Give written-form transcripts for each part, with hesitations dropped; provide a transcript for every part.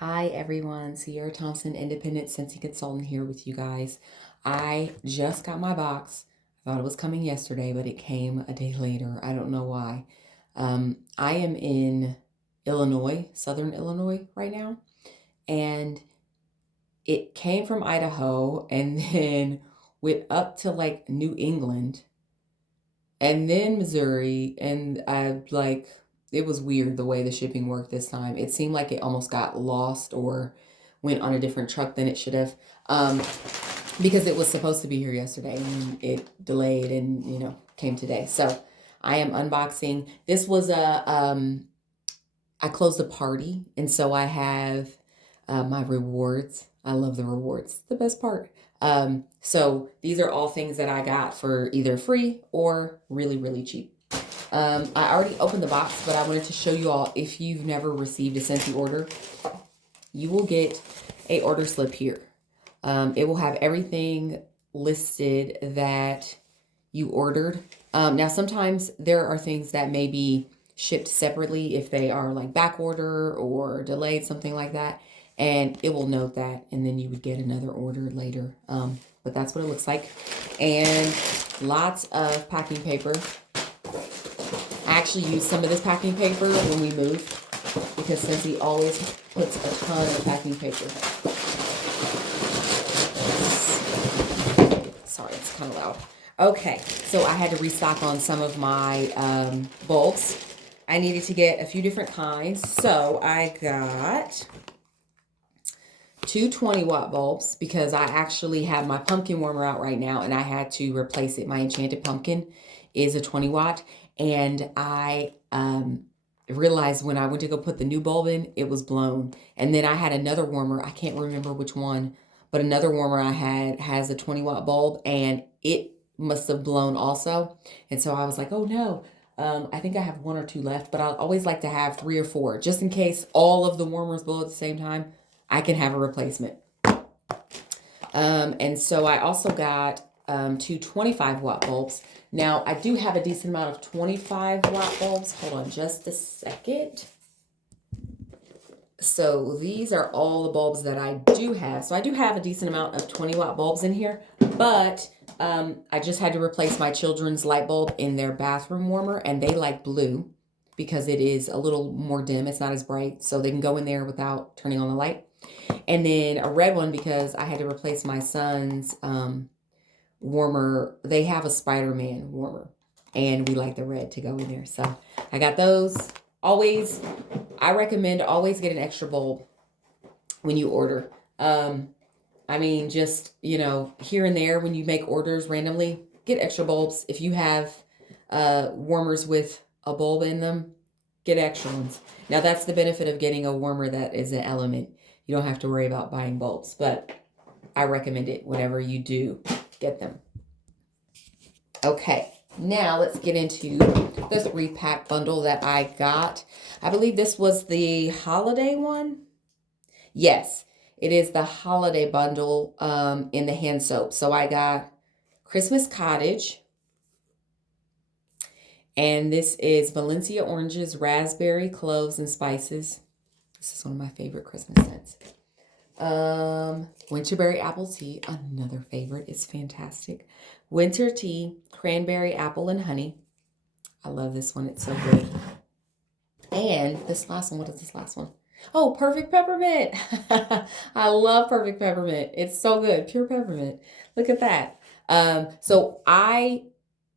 Hi everyone, Sierra Thompson, independent Scentsy consultant here with you guys. I just got my box. I thought it was coming yesterday, but it came a day later. I don't know why. I am in Illinois, Southern Illinois right now, and it came from Idaho and then went up to like New England and then Missouri, and it was weird the way the shipping worked this time. It seemed like it almost got lost or went on a different truck than it should have, um, because it was supposed to be here yesterday and it delayed and came today. So I am unboxing. This was I closed a party, and so I have my rewards. I love the rewards, the best part. So these are all things that I got for either free or really, really cheap. I already opened the box, but I wanted to show you all, if you've never received a Scentsy order, you will get a order slip here. It will have everything listed that you ordered. Now, sometimes there are things that may be shipped separately if they are like back order or delayed, something like that. And it will note that, and then you would get another order later. But that's what it looks like. And lots of packing paper. I actually use some of this packing paper when we move because Scentsy always puts a ton of packing paper. Sorry, it's kind of loud. Okay, so I had to restock on some of my bulbs. I needed to get a few different kinds, so I got two 20-watt bulbs because I actually have my pumpkin warmer out right now and I had to replace it. My enchanted pumpkin is a 20-watt, and I realized when I went to go put the new bulb in, it was blown. And then I had another warmer, I can't remember which one, but another warmer I had has a 20-watt bulb, and it must have blown also. And so I was like, oh no. I think I have one or two left, but I always like to have 3 or 4 just in case all of the warmers blow at the same time. I can have a replacement. And so I also got two 25-watt bulbs. Now, I do have a decent amount of 25-watt bulbs. Hold on just a second. So these are all the bulbs that I do have. So I do have a decent amount of 20-watt bulbs in here, but I just had to replace my children's light bulb in their bathroom warmer, and they like blue because it is a little more dim. It's not as bright, so they can go in there without turning on the light. And then a red one because I had to replace my son's warmer. They have a Spider-Man warmer, and we like the red to go in there. So I got those. Always, I recommend always get an extra bulb when you order. I mean, just, here and there when you make orders randomly, get extra bulbs. If you have warmers with a bulb in them, get extra ones. Now, that's the benefit of getting a warmer that is an element. You don't have to worry about buying bulbs, but I recommend it whenever you do get them. Okay, now let's get into the 3-pack bundle that I got. I believe this was the holiday one. Yes, it is the holiday bundle in the hand soap. So I got Christmas Cottage, and this is Valencia oranges, raspberry, cloves, and spices. This is one of my favorite Christmas scents. Winterberry apple tea, another favorite. It's fantastic. Winter tea, cranberry, apple, and honey. I love this one. It's so good. And this last one, what is this last one? Oh, perfect peppermint. I love perfect peppermint. It's so good. Pure peppermint. Look at that.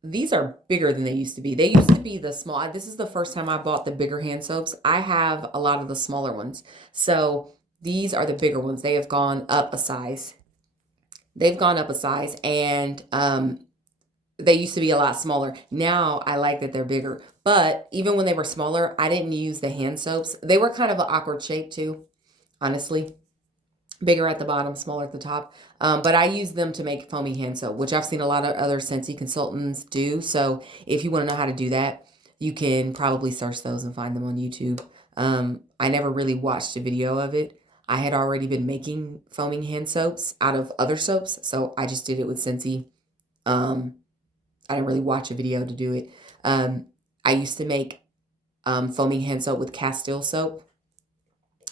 These are bigger than they used to be. They used to be the small. This is the first time I bought the bigger hand soaps. I have a lot of the smaller ones. So these are the bigger ones. They have gone up a size. They've gone up a size, and they used to be a lot smaller. Now I like that they're bigger. But even when they were smaller, I didn't use the hand soaps. They were kind of an awkward shape too, honestly. Bigger at the bottom, smaller at the top. But I use them to make foaming hand soap, which I've seen a lot of other Scentsy consultants do. So if you want to know how to do that, you can probably search those and find them on YouTube. I never really watched a video of it. I had already been making foaming hand soaps out of other soaps, so I just did it with Scentsy. I didn't really watch a video to do it. I used to make foaming hand soap with Castile soap,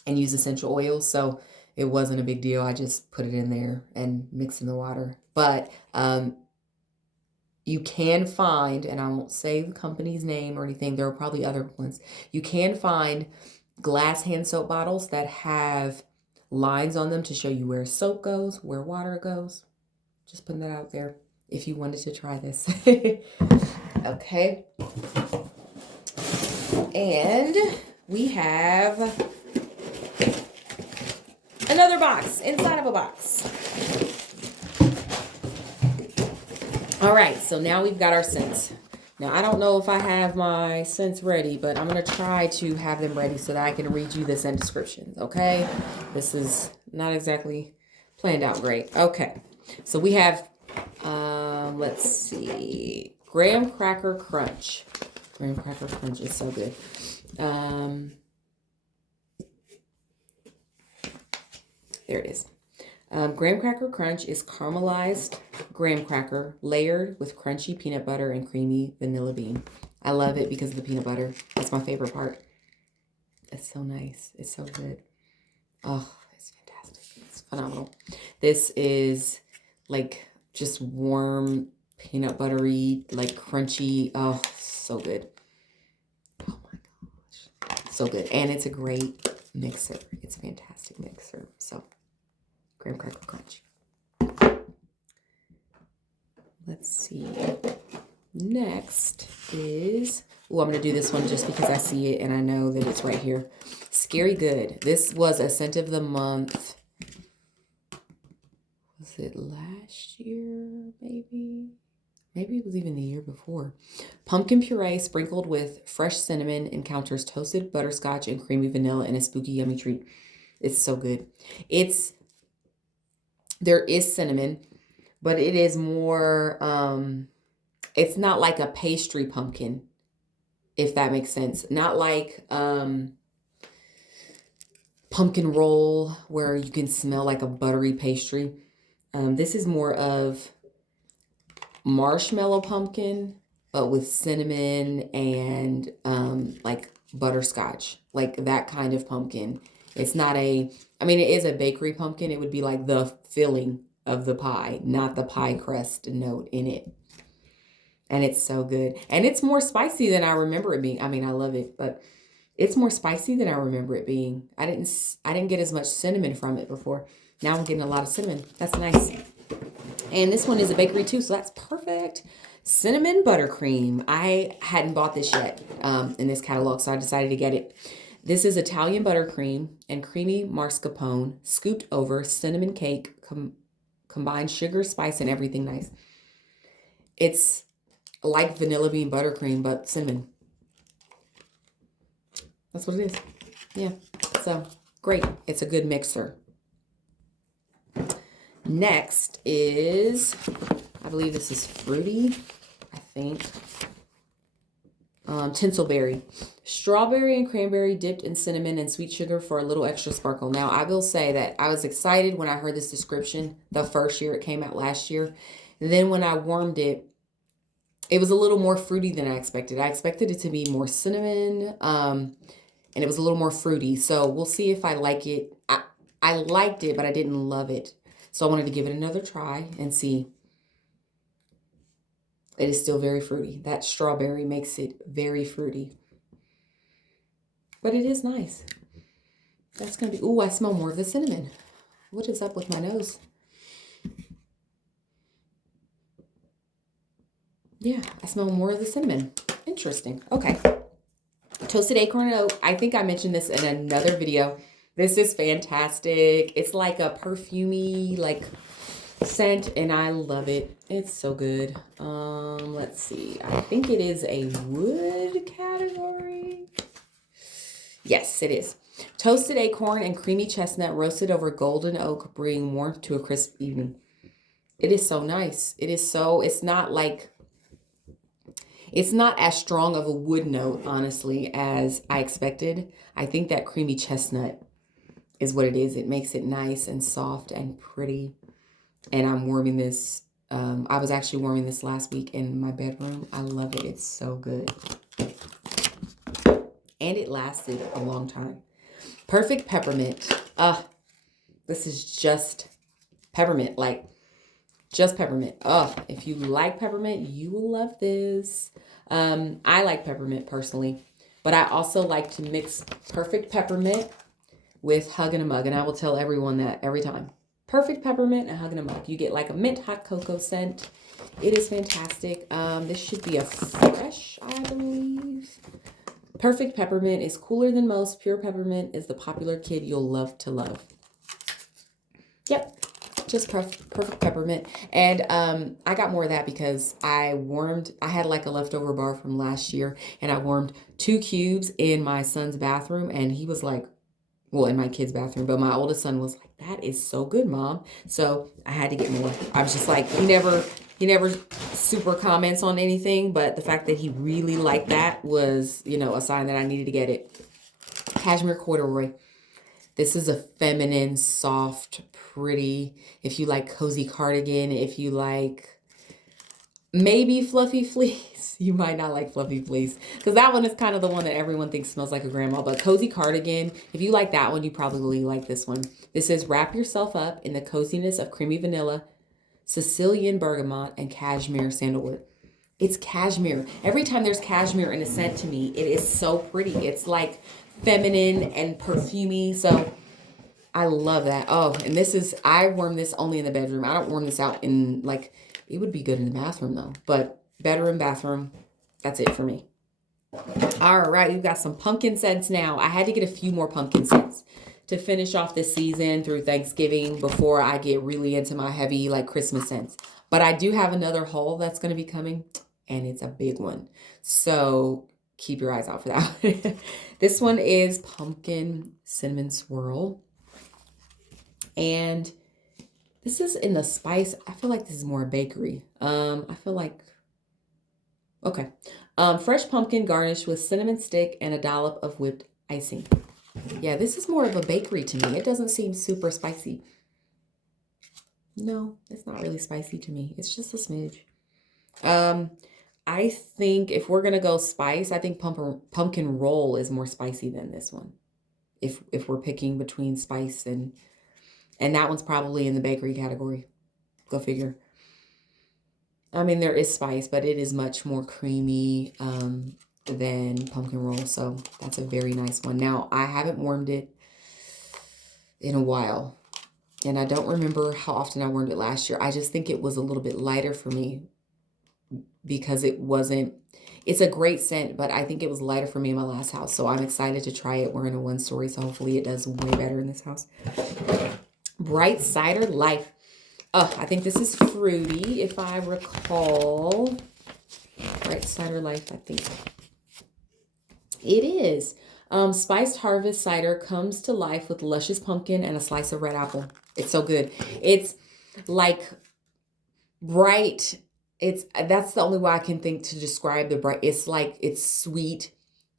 and use essential oils. So it wasn't a big deal. I just put it in there and mix in the water. But you can find, and I won't say the company's name or anything, there are probably other ones. You can find glass hand soap bottles that have lines on them to show you where soap goes, where water goes. Just putting that out there if you wanted to try this. Okay. And we have another box inside of a box. All right, so now we've got our scents. Now, I don't know if I have my scents ready, but I'm going to try to have them ready so that I can read you the scent descriptions, okay? This is not exactly planned out great. Okay, so we have, let's see, Graham Cracker Crunch. Graham Cracker Crunch is so good. There it is. Graham Cracker Crunch is caramelized graham cracker layered with crunchy peanut butter and creamy vanilla bean. I love it because of the peanut butter. That's my favorite part. It's so nice. It's so good. Oh, it's fantastic. It's phenomenal. This is like just warm, peanut buttery, like crunchy. Oh, so good. Oh my gosh. So good. And it's a great mixer. It's a fantastic mixer. So, Graham Cracker Crunch. Let's see. Next is, oh, I'm going to do this one just because I see it and I know that it's right here. Scary Good. This was a scent of the month. Was it last year, maybe? Maybe it was even the year before. Pumpkin puree sprinkled with fresh cinnamon encounters toasted butterscotch and creamy vanilla in a spooky, yummy treat. It's so good. There is cinnamon, but it is more, it's not like a pastry pumpkin, if that makes sense. Not like pumpkin roll where you can smell like a buttery pastry. This is more of marshmallow pumpkin, but with cinnamon and like butterscotch, like that kind of pumpkin. It's not a, I mean, it is a bakery pumpkin. It would be like the filling of the pie, not the pie crust note in it. And it's so good. And it's more spicy than I remember it being. I mean, I love it, but it's more spicy than I remember it being. I didn't get as much cinnamon from it before. Now I'm getting a lot of cinnamon. That's nice. And this one is a bakery too, so that's perfect. Cinnamon buttercream. I hadn't bought this yet in this catalog, so I decided to get it. This is Italian buttercream and creamy mascarpone, scooped over cinnamon cake, combined sugar, spice, and everything nice. It's like vanilla bean buttercream, but cinnamon. That's what it is. Yeah, so great. It's a good mixer. Next is, I believe this is fruity, I think. Tinselberry. Strawberry and cranberry dipped in cinnamon and sweet sugar for a little extra sparkle. Now, I will say that I was excited when I heard this description the first year it came out last year. And then when I warmed it, it was a little more fruity than I expected. I expected it to be more cinnamon, and it was a little more fruity. So we'll see if I like it. I liked it, but I didn't love it. So I wanted to give it another try and see. It is still very fruity. That strawberry makes it very fruity. But it is nice. That's going to be... Ooh, I smell more of the cinnamon. What is up with my nose? Yeah, I smell more of the cinnamon. Interesting. Okay. Toasted acorn and oat. I think I mentioned this in another video. This is fantastic. It's like a perfumey, like, scent, and I love it. It's so good. Let's see. I think it is a wood category. Yes, it is. Toasted acorn and creamy chestnut roasted over golden oak, bringing warmth to a crisp evening. It is so nice. It is so, it's not like, it's not as strong of a wood note, honestly, as I expected. I think that creamy chestnut is what it is. It makes it nice and soft and pretty. And I'm warming this. I was actually warming this last week in my bedroom. I love it. It's so good. And it lasted a long time. Perfect peppermint. This is just peppermint, like just peppermint. If you like peppermint, you will love this. I like peppermint personally, but I also like to mix perfect peppermint with Hug and a Mug, and I will tell everyone that every time. Perfect peppermint and Hug and a Mug. You get like a mint hot cocoa scent. It is fantastic. This should be a fresh, I believe. Perfect peppermint is cooler than most. Pure peppermint is the popular kid you'll love to love. Yep, just perfect peppermint. And I got more of that because I had like a leftover bar from last year, and I warmed 2 cubes in my son's bathroom, and he was like, well, in my kid's bathroom, but my oldest son was like, that is so good, Mom. So I had to get more. I was just like, he never super comments on anything, but the fact that he really liked that was, a sign that I needed to get it. Cashmere corduroy. This is a feminine, soft, pretty, if you like cozy cardigan, if you like maybe fluffy fleece. You might not like fluffy fleece because that one is kind of the one that everyone thinks smells like a grandma, but cozy cardigan, if you like that one, you probably like this one. This is wrap yourself up in the coziness of creamy vanilla, Sicilian bergamot, and cashmere sandalwood. It's cashmere. Every time there's cashmere in a scent to me, it is so pretty. It's like feminine and perfumey. So I love that. Oh, and I warm this only in the bedroom. I don't warm this out in it would be good in the bathroom though. But bedroom, bathroom, that's it for me. All right, we've got some pumpkin scents now. I had to get a few more pumpkin scents to finish off this season through Thanksgiving before I get really into my heavy Christmas scents. But I do have another haul that's going to be coming, and it's a big one. So keep your eyes out for that. This one is pumpkin cinnamon swirl. And this is in the spice. I feel like this is more bakery. Okay. Fresh pumpkin garnished with cinnamon stick and a dollop of whipped icing. Yeah, this is more of a bakery to me. It doesn't seem super spicy. No, it's not really spicy to me. It's just a smidge. I think if we're gonna go spice, I think pumpkin roll is more spicy than this one. If we're picking between spice and that one's probably in the bakery category. Go figure. I mean, there is spice, but it is much more creamy than pumpkin roll. So that's a very nice one. Now, I haven't warmed it in a while. And I don't remember how often I warmed it last year. I just think it was a little bit lighter for me because it's a great scent, but I think it was lighter for me in my last house. So I'm excited to try it. We're in a 1-story, so hopefully it does way better in this house. Bright Cider Life. I think this is fruity, if I recall. Bright Cider Life, I think. It is. Spiced harvest cider comes to life with luscious pumpkin and a slice of red apple. It's so good. It's like bright. That's the only way I can think to describe the bright. It's sweet.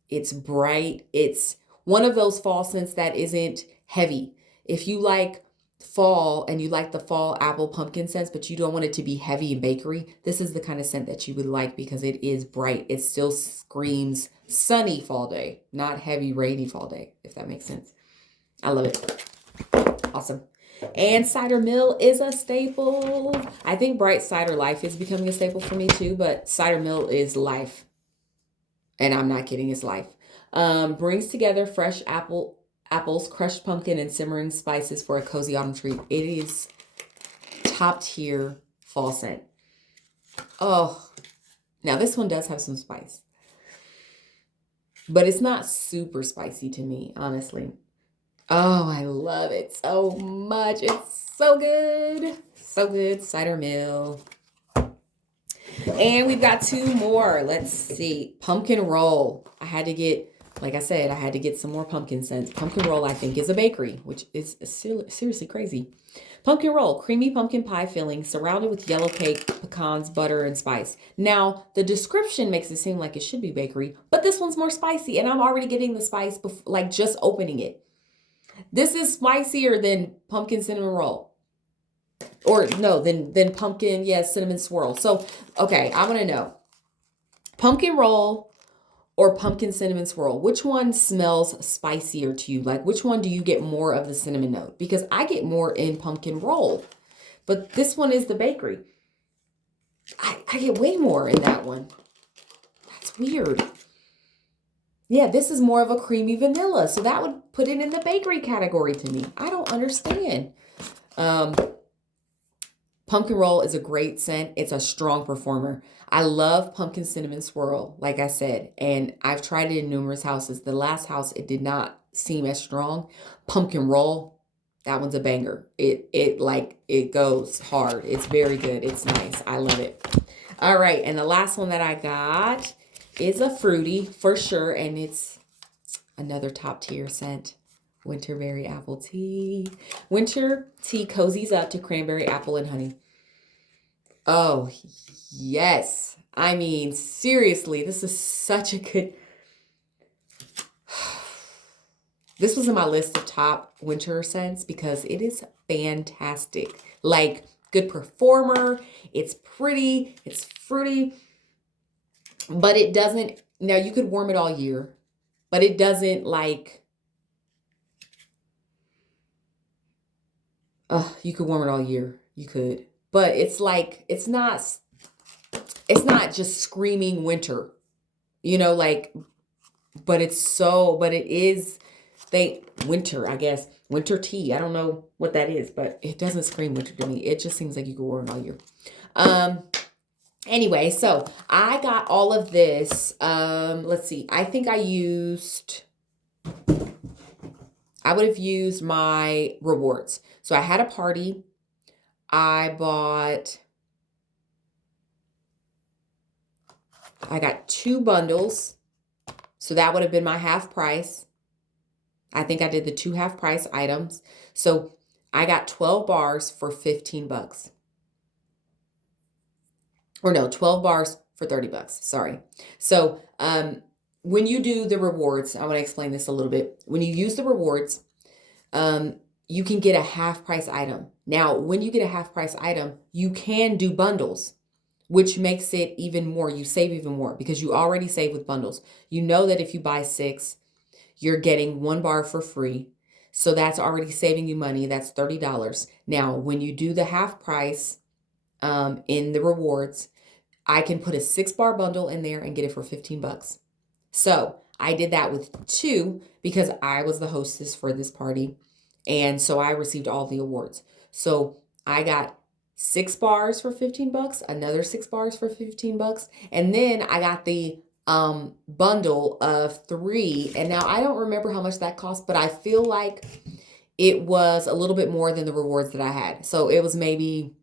It's bright. It's one of those fall scents that isn't heavy. If you like fall and you like the fall apple pumpkin scents, but you don't want it to be heavy and bakery, this is the kind of scent that you would like because it is bright. It still screams sunny fall day, not heavy rainy fall day, if that makes sense. I love it. Awesome. And Cider Mill is a staple. I think Bright Cider Life is becoming a staple for me too, but Cider Mill is life. And I'm not kidding, it's life. Brings together fresh apples, crushed pumpkin, and simmering spices for a cozy autumn treat. It is top tier fall scent. Oh, now this one does have some spice, but it's not super spicy to me, honestly. Oh, I love it so much. It's so good. So good. Cider Mill. And we've got 2 more. Let's see. Pumpkin roll. Like I said, I had to get some more pumpkin scents. Pumpkin roll, I think, is a bakery, which is seriously crazy. Pumpkin roll, creamy pumpkin pie filling, surrounded with yellow cake, pecans, butter, and spice. Now, the description makes it seem like it should be bakery, but this one's more spicy, and I'm already getting the spice before, just opening it. This is spicier than pumpkin cinnamon roll. Or no, than pumpkin, cinnamon swirl. So, okay, I want to know. Pumpkin roll or pumpkin cinnamon swirl? Which one smells spicier to you? Like, which one do you get more of the cinnamon note? Because I get more in pumpkin roll, but this one is the bakery. I get way more in that one. That's weird. Yeah, this is more of a creamy vanilla. So that would put it in the bakery category to me. I don't understand. Pumpkin roll is a great scent. It's a strong performer. I love pumpkin cinnamon swirl, like I said, and I've tried it in numerous houses. The last house, it did not seem as strong. Pumpkin roll, that one's a banger. It goes hard. It's very good. It's nice. I love it. All right, and the last one that I got is a fruity for sure, and it's another top tier scent. Winterberry apple tea. Winter tea cozies up to cranberry apple and honey. Oh, yes. I mean, seriously, this is such a good... This was in my list of top winter scents because it is fantastic. Like, good performer. It's pretty. It's fruity. But it doesn't... Now, you could warm it all year. But it doesn't, like... you could warm it all year. You could. But it's like, it's not just screaming winter. You know, like, but it is, winter, I guess. Winter tea. I don't know what that is, but it doesn't scream winter to me. It just seems like you could warm it all year. Anyway, so I got all of this. Let's see. I think I would have used my rewards. So I had a party. I got 2 bundles. So that would have been my half price. I think I did the 2 half price items. So I got 12 bars for 15 bucks. Or no, 12 bars for 30 bucks. Sorry. So, when you do the rewards, I want to explain this a little bit. When you use the rewards, you can get a half price item. Now, when you get a half price item, you can do bundles, which makes it even more. You save even more because you already save with bundles. You know that if you buy 6, you're getting 1 bar for free. So that's already saving you money. That's $30. Now, when you do the half price in the rewards, I can put a 6-bar bundle in there and get it for 15 bucks. So I did that with 2 because I was the hostess for this party. And so I received all the awards. So I got 6 bars for 15 bucks, another 6 bars for 15 bucks. And then I got the bundle of 3. And now I don't remember how much that cost, but I feel like it was a little bit more than the rewards that I had. So it was maybe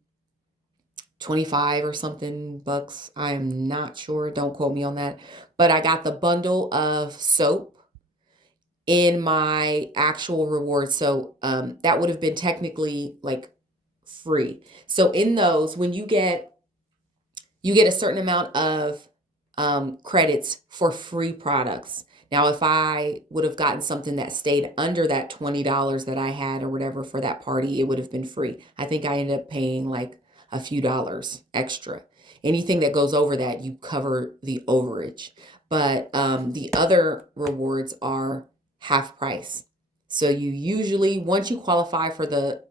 25 or something bucks. I'm not sure. Don't quote me on that. But I got the bundle of soap in my actual reward. So that would have been technically like free. So in those, when you get a certain amount of credits for free products. Now, if I would have gotten something that stayed under that $20 that I had or whatever for that party, it would have been free. I think I ended up paying like a few dollars extra. Anything that goes over that, you cover the overage. But the other rewards are half price. So you usually, once you qualify for the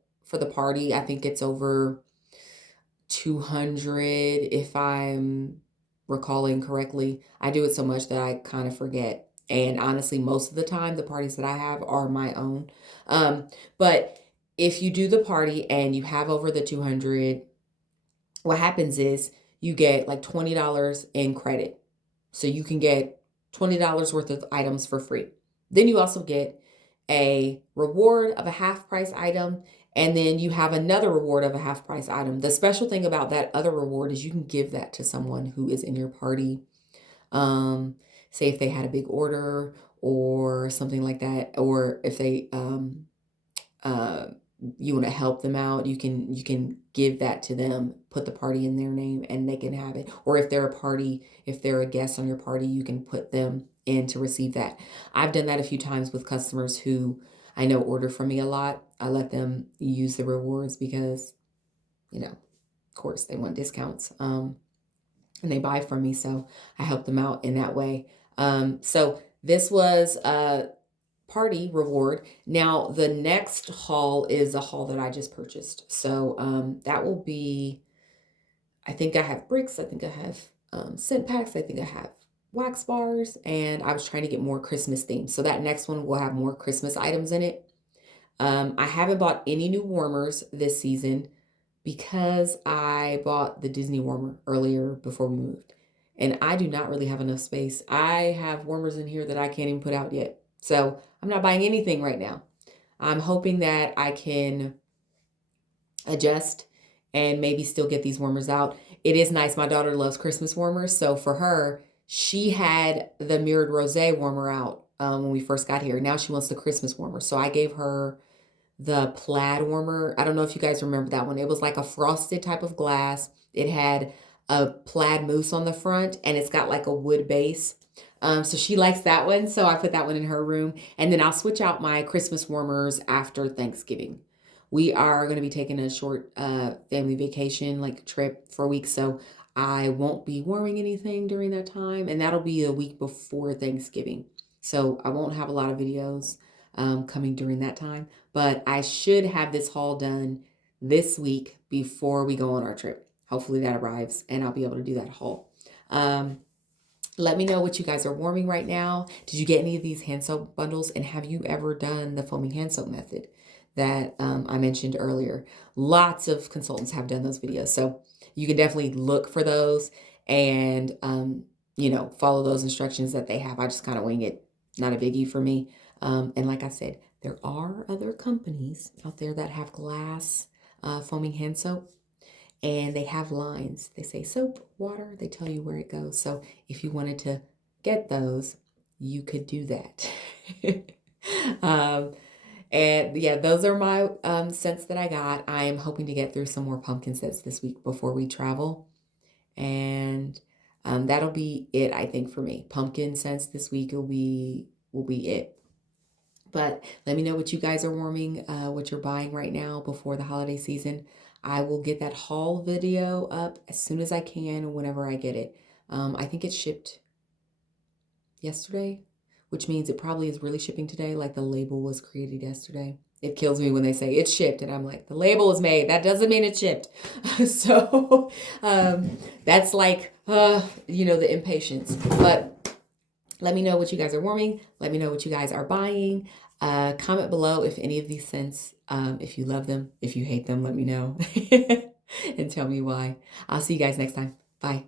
party, I think it's over 200 if I'm recalling correctly. I do it so much that I kind of forget. And honestly, most of the time, the parties that I have are my own. But if you do the party and you have over the 200, what happens is you get like $20 in credit. So you can get $20 worth of items for free. Then you also get a reward of a half price item. And then you have another reward of a half price item. The special thing about that other reward is you can give that to someone who is in your party. Say if they had a big order or something like that, or if they you want to help them out, you can give that to them, put the party in their name, and they can have it. Or if they're a guest on your party, you can put them in to receive that. I've done that a few times with customers who I know order from me a lot. I let them use the rewards because, of course, they want discounts. And they buy from me, so I help them out in that way. So this was a party reward. Now the next haul is a haul that I just purchased. So that will be, I think I have bricks, I think I have scent packs, I think I have wax bars, and I was trying to get more Christmas themed. So that next one will have more Christmas items in it. I haven't bought any new warmers this season because I bought the Disney warmer earlier before we moved. And I do not really have enough space. I have warmers in here that I can't even put out yet. So I'm not buying anything right now. I'm hoping that I can adjust and maybe still get these warmers out. It is nice. My daughter loves Christmas warmers. So for her, she had the mirrored rosé warmer out when we first got here. Now she wants the Christmas warmer. So I gave her the plaid warmer. I don't know if you guys remember that one. It was like a frosted type of glass. It had a plaid mousse on the front and it's got like a wood base. So she likes that one. So I put that one in her room. And then I'll switch out my Christmas warmers after Thanksgiving. We are going to be taking a short family vacation, like trip for a week. So I won't be warming anything during that time. And that'll be a week before Thanksgiving. So I won't have a lot of videos coming during that time. But I should have this haul done this week before we go on our trip. Hopefully that arrives and I'll be able to do that haul. Let me know what you guys are warming right now. Did you get any of these hand soap bundles? And have you ever done the foaming hand soap method that I mentioned earlier? Lots of consultants have done those videos. So you can definitely look for those and, follow those instructions that they have. I just kind of wing it. Not a biggie for me. And like I said, there are other companies out there that have glass foaming hand soap. And they have lines. They say soap, water. They tell you where it goes. So if you wanted to get those, you could do that. And yeah, those are my scents that I got. I am hoping to get through some more pumpkin scents this week before we travel. And that'll be it, I think, for me. Pumpkin scents this week will be it. But let me know what you guys are warming, what you're buying right now before the holiday season. I will get that haul video up as soon as I can, whenever I get it. I think it shipped yesterday, which means it probably is really shipping today, like the label was created yesterday. It kills me when they say it's shipped, and I'm like, the label is made. That doesn't mean it's shipped. So that's like, the impatience. But let me know what you guys are warming. Let me know what you guys are buying. Comment below if any of these scents, if you love them, if you hate them, let me know and tell me why. I'll see you guys next time. Bye.